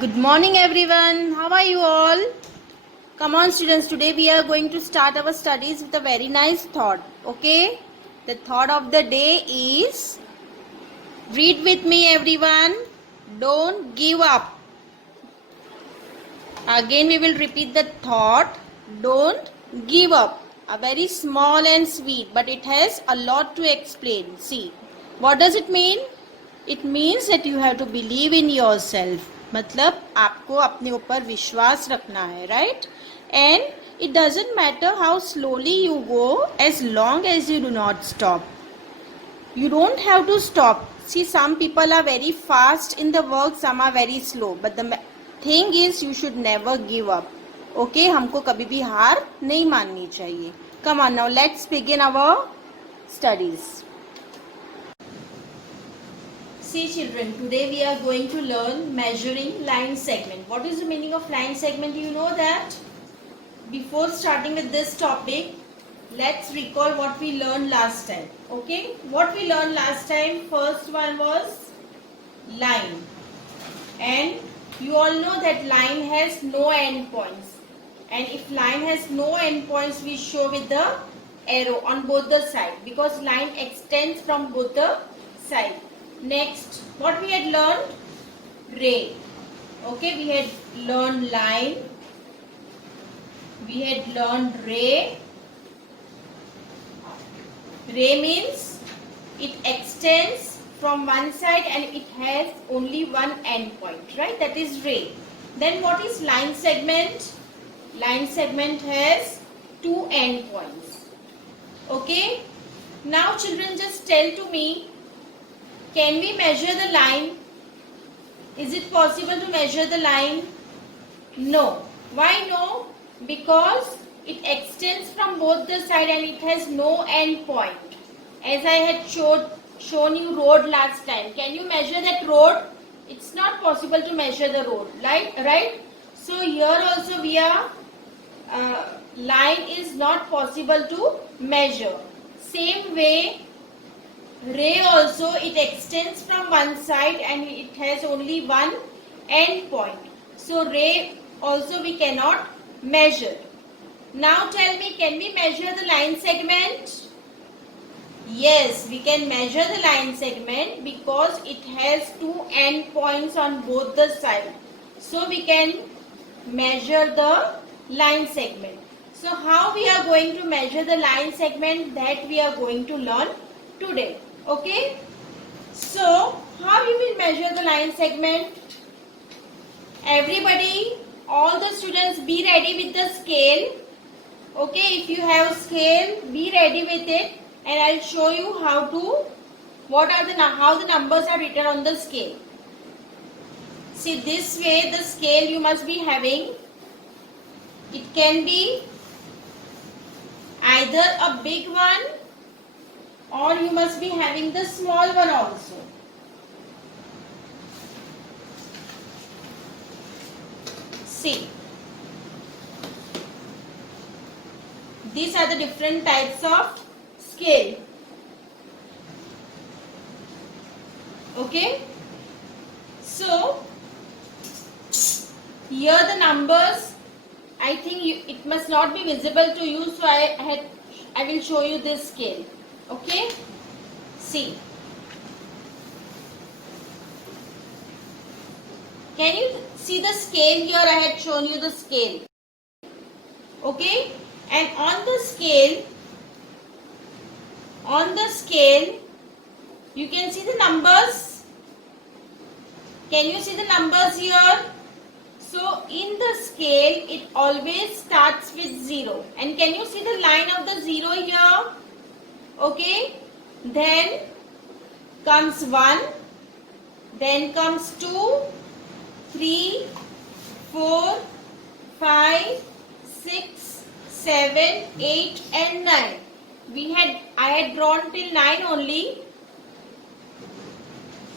Good morning everyone. How are you all? Come on students, today we are going to start our studies with a very nice thought. Okay? The thought of the day is, read with me everyone, don't give up. Again we will repeat the thought, don't give up. A very small and sweet, but it has a lot to explain. See, what does it mean? It means that you have to believe in yourself. मतलब आपको अपने ऊपर विश्वास रखना है, right? And it doesn't matter how slowly you go, as long as you do not stop. You don't have to stop. See, some people are very fast in the work, some are very slow. But the thing is, you should never give up. Okay? हमको कभी भी हार नहीं माननी चाहिए. Come on now, let's begin our studies. See children, today we are going to learn measuring line segment. What is the meaning of line segment? You know that? Before starting with this topic, let's recall what we learned last time. Okay? What we learned last time, first one was line. And you all know that line has no end points. And if line has no end points, we show with the arrow on both the sides. Because line extends from both the sides. Next, what we had learned? Ray. Okay, we had learned line. We had learned ray. Ray means it extends from one side and it has only one end point, right? That is ray. Then what is line segment? Line segment has two end points. Okay? Now children, just tell to me, can we measure the line? Is it possible to measure the line? No. Why no? Because it extends from both the sides and it has no end point. As I had shown you road last time. Can you measure that road? It's not possible to measure the road, right? So here also we are, line is not possible to measure. Same way, ray also, it extends from one side and it has only one end point. So ray also we cannot measure. Now tell me, can we measure the line segment? Yes, we can measure the line segment because it has two end points on both the sides. So we can measure the line segment. So how we are going to measure the line segment, that we are going to learn today. Okay? So how you will measure the line segment? Everybody, all the students, be ready with the scale. Okay, if you have scale, be ready with it, and I'll show you how the numbers are written on the scale. See, this way the scale you must be having. It can be either a big one or you must be having the small one also. See, these are the different types of scale. Okay, so here the numbers, I think it must not be visible to you, so I will show you this scale. Okay, see, can you see the scale here? I had shown you the scale. Okay, and on the scale, you can see the numbers. Can you see the numbers here? So in the scale, it always starts with 0. And can you see the line of the 0 here? Okay, then comes 1, then comes 2, 3, 4, 5, 6, 7, 8 and 9. I had drawn till 9 only.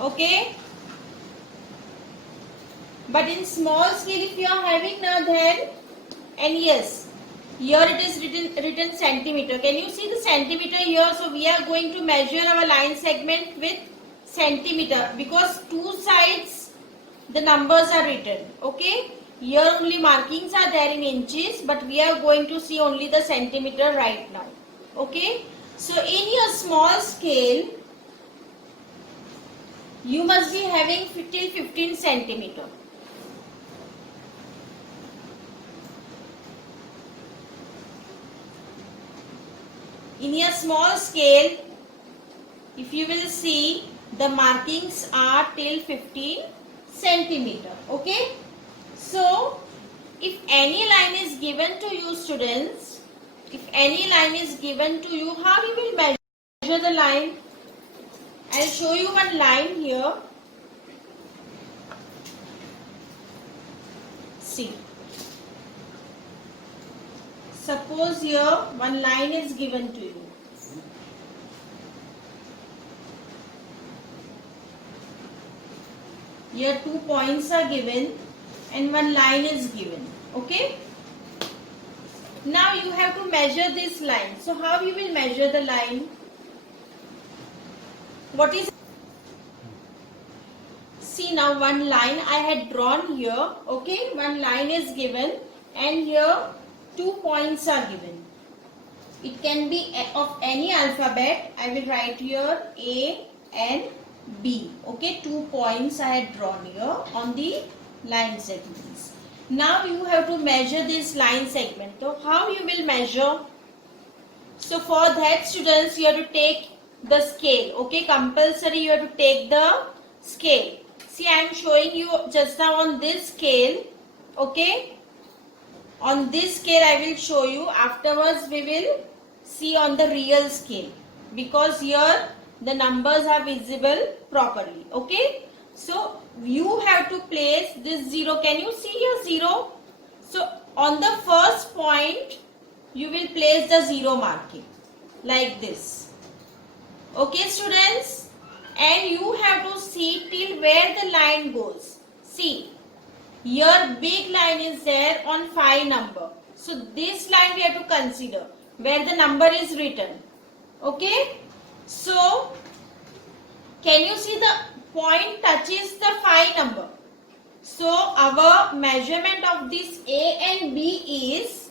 Okay, but in small scale, if you are having now, then, and yes, here it is written centimeter. Can you see the centimeter here? So we are going to measure our line segment with centimeter because two sides the numbers are written. Okay, here only markings are there in inches, but we are going to see only the centimeter right now. Okay, so in your small scale you must be having till 15 centimeter. In your small scale, if you will see, the markings are till 15 centimeter. Okay, so if any line is given to you, students, if any line is given to you, how you will measure the line? I'll show you one line here. See, suppose here one line is given to you. Here 2 points are given and one line is given. Okay, now you have to measure this line. So how you will measure the line? What is, see, now one line I had drawn here. Okay, one line is given and here 2 points are given. It can be of any alphabet. I will write here A and B. Okay, 2 points I had drawn here on the line segments. Now you have to measure this line segment. So how you will measure? So for that, students, you have to take the scale. Okay, compulsory you have to take the scale. See, I am showing you just now on this scale. Okay, on this scale I will show you. Afterwards we will see on the real scale, because here the numbers are visible properly. Okay, so you have to place this 0. Can you see here 0? So on the first point you will place the 0 marking like this. Okay, students, and you have to see till where the line goes. See, here big line is there on 5 number. So this line we have to consider where the number is written. Okay, so can you see the point touches the 5 number? So our measurement of this A and B is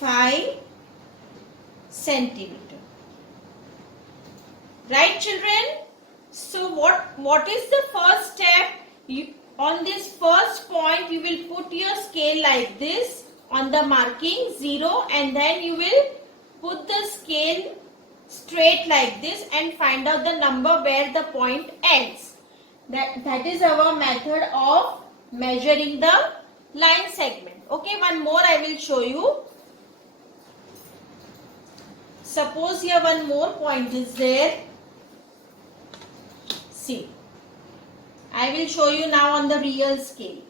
5 centimeter. Right, children? So what is the first step? On this first point you will put your scale like this on the marking 0, and then you will put the scale straight like this and find out the number where the point ends. That is our method of measuring the line segment. Okay, one more I will show you. Suppose here one more point is there. See, I will show you now on the real scale.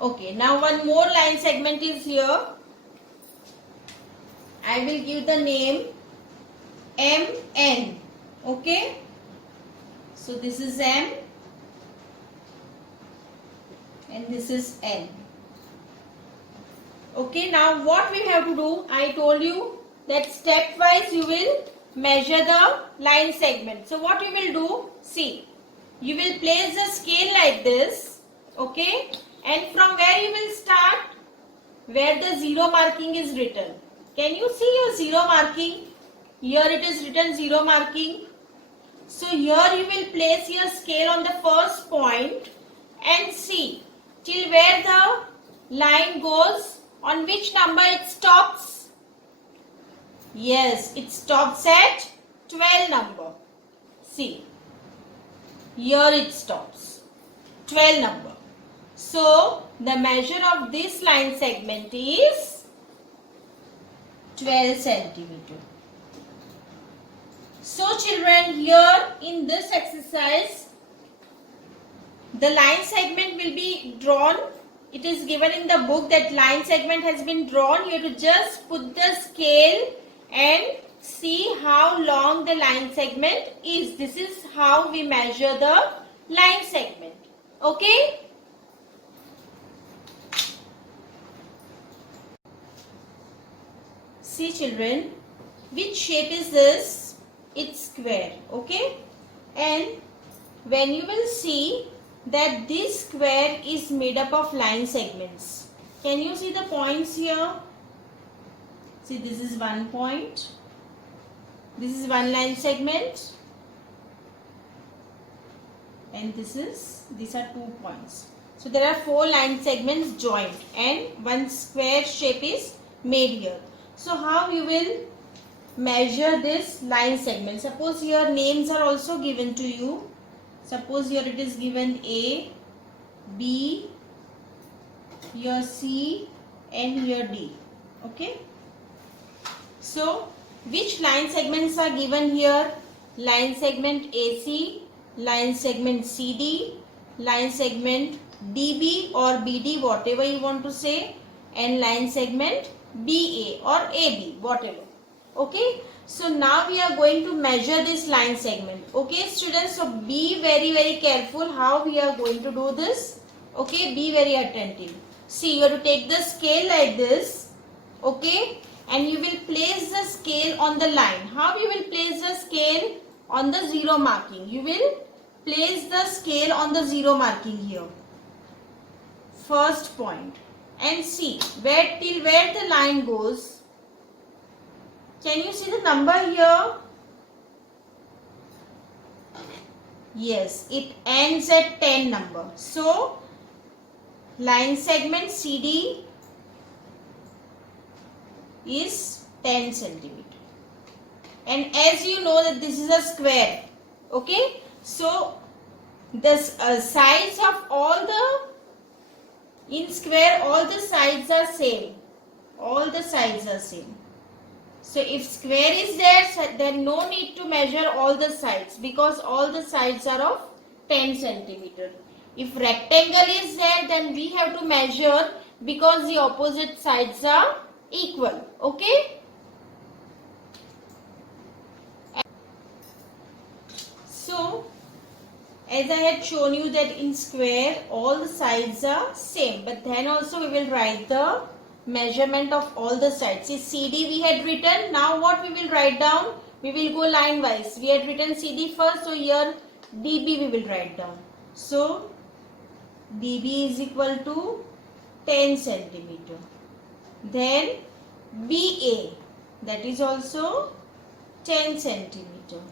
Okay, now one more line segment is here. I will give the name MN. Okay, so this is M and this is N. Okay, now what we have to do, I told you that stepwise you will measure the line segment. So what you will do, see, you will place the scale like this. Okay, and from where you will start? Where the 0 marking is written. Can you see your 0 marking? Here it is written 0 marking. So here you will place your scale on the first point and see till where the line goes, on which number it stops. Yes, it stops at 12 number. See, here it stops, 12 number. So the measure of this line segment is 12 centimeter. So children, here in this exercise, the line segment will be drawn. It is given in the book that line segment has been drawn. You have to just put the scale and see how long the line segment is. This is how we measure the line segment. Okay? See children, which shape is this? It's square, okay? And when you will see that this square is made up of line segments. Can you see the points here? See, this is one point. This is one line segment. And these are 2 points. So there are 4 line segments joined and one square shape is made here. So how you will measure this line segment? Suppose here names are also given to you. Suppose here it is given A, B, here C and here D. Okay. So which line segments are given here? Line segment AC, line segment CD, line segment DB or BD, whatever you want to say, and line segment BA or AB, whatever. Okay, so now we are going to measure this line segment. Okay students, so be very careful how we are going to do this. Okay, be very attentive. See, you have to take the scale like this. Okay, and you will place the scale on the line. How you will place the scale? On the zero marking. You will place the scale on the zero marking here. First point. And see where till where the line goes. Can you see the number here? Yes, it ends at 10 number. So line segment CD is 10 centimeter. And as you know that this is a square. Okay, so the sides of all the, in square all the sides are same. All the sides are same. So if square is there, then no need to measure all the sides because all the sides are of 10 centimeter. If rectangle is there, then we have to measure because the opposite sides are equal. Okay. So as I had shown you that in square all the sides are same, but then also we will write the measurement of all the sides. See, CD we had written. Now what we will write down? We will go line wise. We had written CD first, so here DB we will write down. So DB is equal to 10 centimeter. Then BA, that is also 10 centimeter.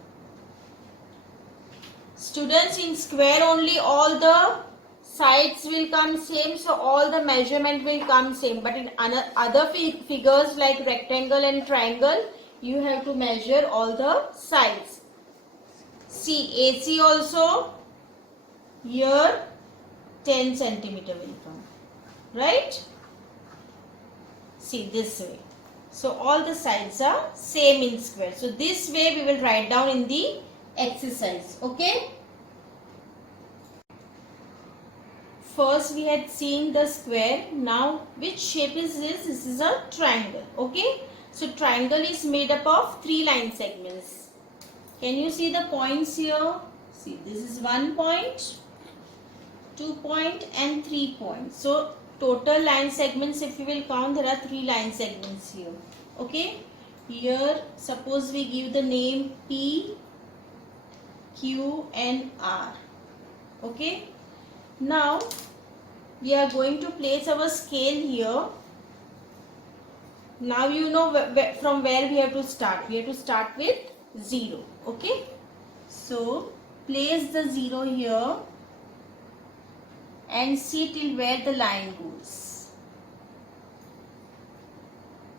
Students, in square only all the sides will come same, so all the measurement will come same. But in other figures like rectangle and triangle, you have to measure all the sides. See, AC also here 10 centimeter will come, right? See, this way. So all the sides are same in square. So this way we will write down in the exercise. Okay. First we had seen the square. Now which shape is this? This is a triangle. Okay. So triangle is made up of 3 line segments. Can you see the points here? See, this is 1 point, 2 point and 3 points. So total line segments, if you will count, there are 3 line segments here. Okay. Here suppose we give the name P, Q and R. Okay. Now we are going to place our scale here. Now you know from where we have to start. We have to start with 0. Okay. So place the 0 here and see till where the line goes.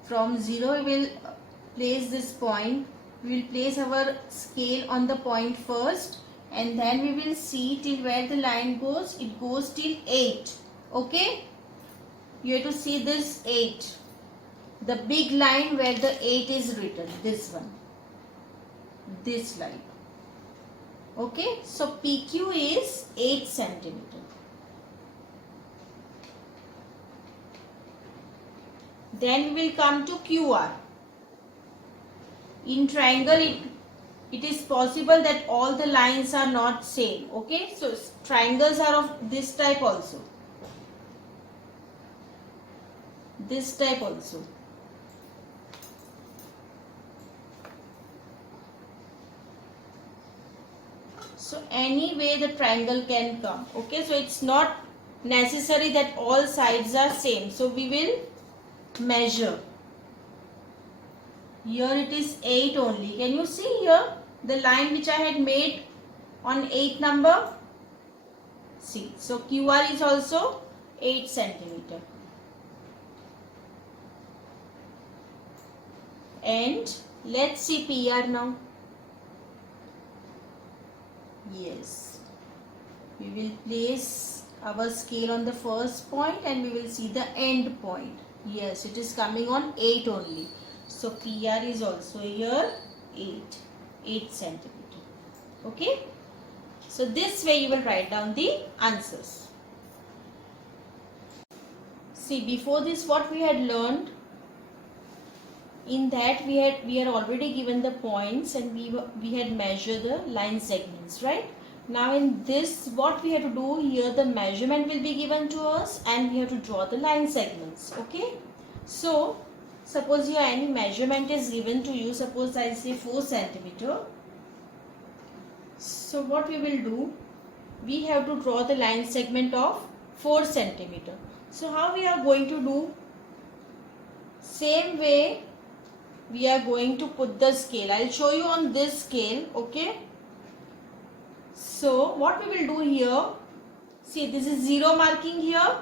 From 0 we will place this point. We will place our scale on the point first and then we will see till where the line goes. It goes till 8. Okay. You have to see this 8. The big line where the 8 is written. This one. This line. Okay. So PQ is 8 centimeter. Then we will come to QR. In triangle it is possible that all the lines are not same. Okay. So triangles are of this type also. This type also. any way the triangle can come. Okay, so it's not necessary that all sides are same. So we will measure. Here it is 8 only. Can you see here the line which I had made on 8 number? See, so QR is also 8 centimeter. And let's see PR now. Yes, we will place our scale on the first point and we will see the end point. Yes, it is coming on 8 only. So PR is also here 8 centimeter. Okay. So this way you will write down the answers. See, before this what we had learned, in that we had already given the points and we had measured the line segments, right? Now in this what we have to do here, the measurement will be given to us and we have to draw the line segments. Okay, so suppose here any measurement is given to you, suppose I say 4 centimeter. So what we will do, we have to draw the line segment of 4 centimeter. So how we are going to do? Same way we are going to put the scale. I'll show you on this scale. Okay, so what we will do here, see this is 0 marking here.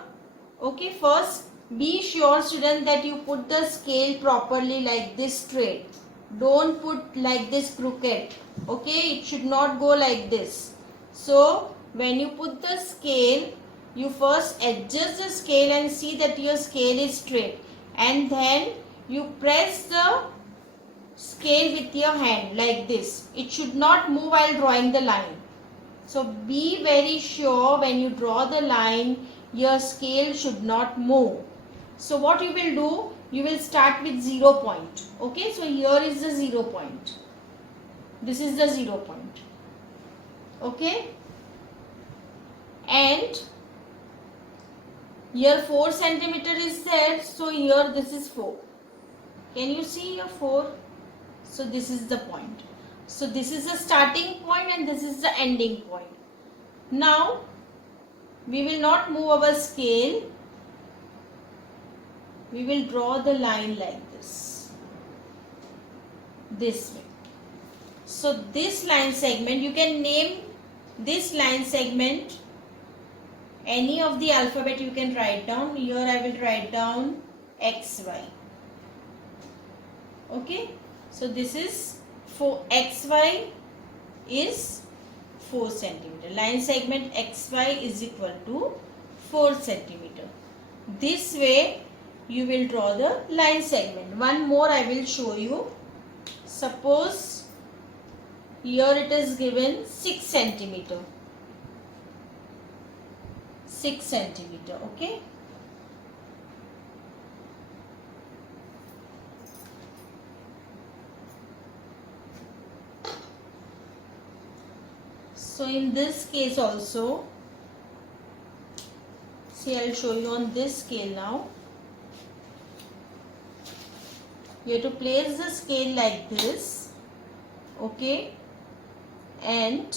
Okay, first be sure student that you put the scale properly like this straight. Don't put like this crooked. Okay, it should not go like this. So when you put the scale, you first adjust the scale and see that your scale is straight, and then you press the scale with your hand like this. It should not move while drawing the line. So be very sure when you draw the line, your scale should not move. So what you will do, you will start with 0 point. Okay, so here is the 0 point. This is the 0 point. Okay, and here 4 centimeter is there. So here this is 4. Can you see your 4? So this is the point. So this is the starting point and this is the ending point. Now we will not move our scale. We will draw the line like this way. So this line segment, you can name this line segment any of the alphabet you can write down. Here I will write down XY. Okay, so this is for XY is 4 centimeter. Line segment XY is equal to 4 centimeter. This way you will draw the line segment. One more I will show you. Suppose here it is given 6 centimeter. 6 centimeter. Okay. So in this case also, see, I'll show you on this scale now. You have to place the scale like this, okay, and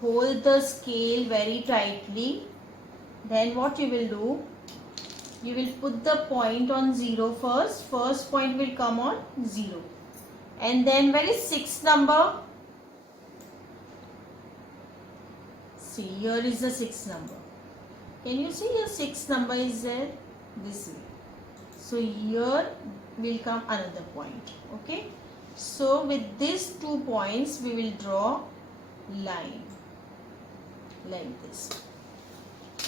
hold the scale very tightly. Then what you will do, you will put the point on 0 first. First point will come on 0. And then where is 6th number? See, here is the 6th number. Can you see your 6th number is there? This way. So here will come another point. Okay. So with these 2 points we will draw line like this.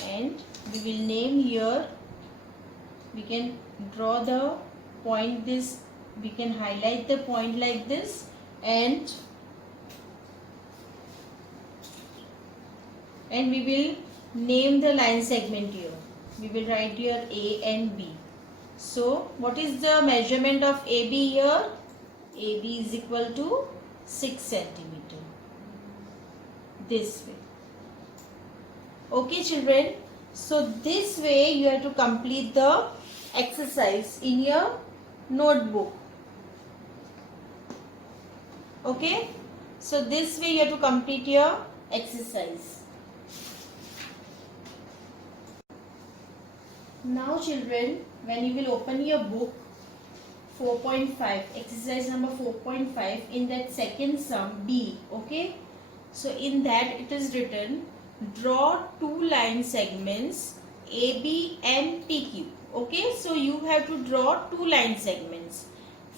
And we will name here, we can draw the point this, we can highlight the point like this, and we will name the line segment here. We will write here A and B. So what is the measurement of AB here? AB is equal to 6 centimeter. This way. Okay children. So this way you have to complete the exercise in your notebook. Okay. So this way you have to complete your exercise. Now children, when you will open your book 4.5, exercise number 4.5, in that second sum B, okay, so in that it is written, draw two line segments AB and PQ. Okay, so you have to draw two line segments.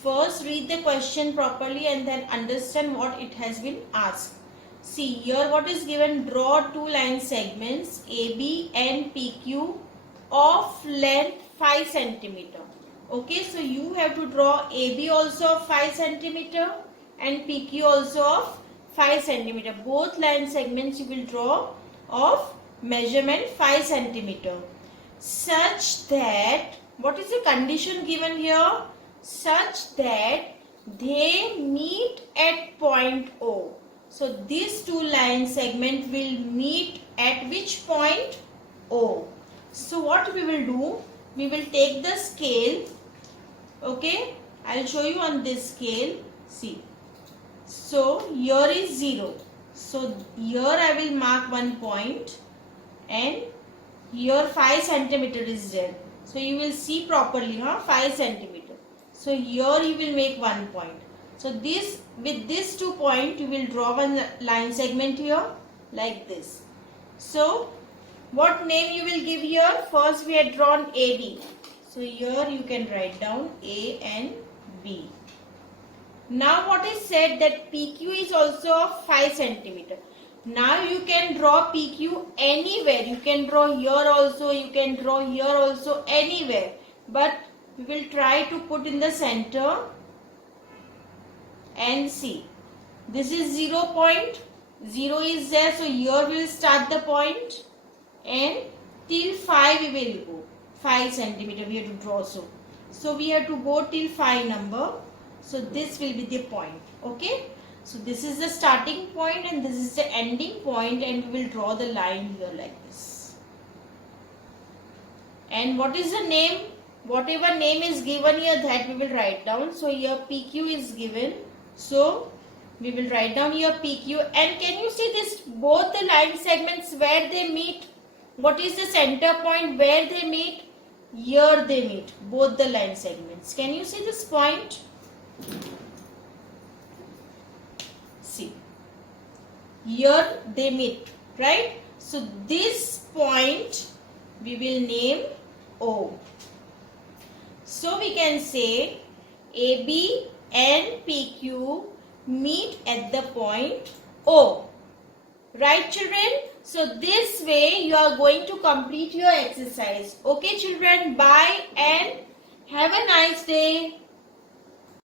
First read the question properly and then understand what it has been asked. See here what is given, draw two line segments AB and PQ of length 5 centimeter. Okay, so you have to draw AB also of 5 centimeter and PQ also of 5 centimeter. Both line segments you will draw of measurement 5 centimeter. Such that, what is the condition given here? Such that they meet at point O. So these two line segment will meet at which point? O. So what we will do? We will take the scale. Okay, I will show you on this scale. See. So here is 0. So here I will mark 1 point and here 5 centimeter is there. So you will see properly, 5 centimeter. So here you will make 1 point. So this, with this 2 point you will draw one line segment here like this. So what name you will give here? First we had drawn AD. So here you can write down A and B. Now what is said that PQ is also of 5 centimeter. Now you can draw PQ anywhere. You can draw here also, you can draw here also, anywhere. But we will try to put in the center and see. This is 0 point. 0 is there. So here we will start the point and till 5 we will go. 5 centimeter we have to draw so. So we have to go till 5 number. So this will be the point. Okay. So this is the starting point and this is the ending point and we will draw the line here like this. And what is the name? Whatever name is given here, that we will write down. So here PQ is given. So we will write down here PQ. And can you see this, both the line segments where they meet? What is the center point where they meet? Here they meet, both the line segments. Can you see this point? See, here they meet, right? So this point we will name O. So we can say AB and PQ meet at the point O. Right children? So this way you are going to complete your exercise. Okay children, bye and have a nice day.